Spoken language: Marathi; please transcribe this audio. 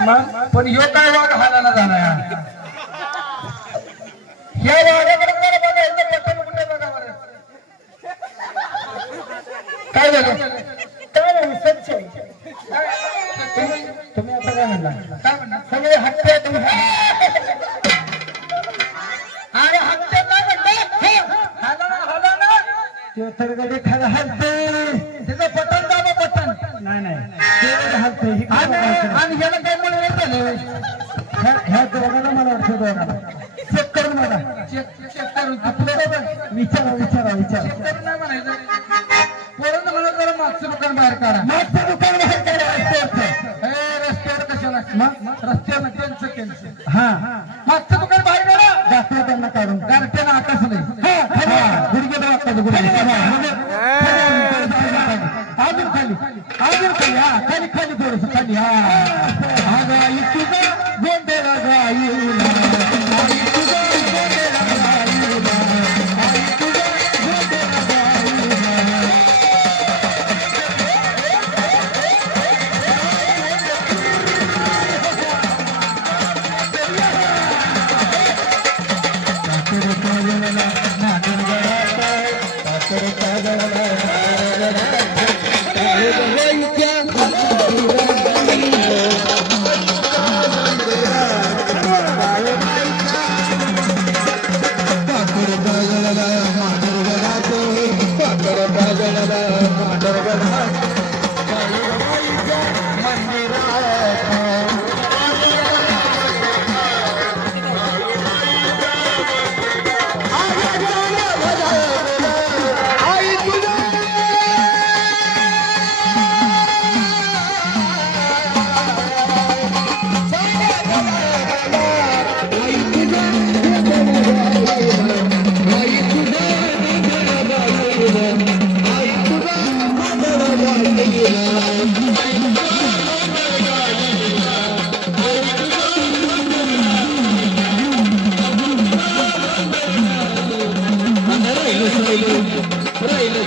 पण ह्यो काय वाघ हालायला झाला या वाघाकडे जरा बघायचं पटकन कुठे बघा बरं काय झालं काय नाही सच्च आहे. तुम्ही आता काय म्हणला काय म्हणला सगळे हत्या तुम्ही अरे हत्या काय म्हणता हाला ना ते तर गडी खायला हलते त्याचं पटन दाबा पटन नाही नाही ते हलते ही काय करायचं? आणि ह्याला काय म्हणून झालं ह्या दोघांना मला वाटतं दोघांना चेक करून मला चेक करून आपलं विचारा करून नाही म्हणायचं पोरांना म्हणा जरा मागचं दुकान बाहेर काढा मागचं दुकान बाहेर काढा रस्त्यावरचं. रस्त्यावर कशाला रस्त्यावर त्यांचं हा मागचं दुकान बाहेर काढा दाखवा त्यांना काढून गारठ्यानं आकाश नाही गुडघे दाखवायचं गुडघे अजून खाली हा खाली थोडस खाली हा गाई तुझा गोंधळ गाई राहिलं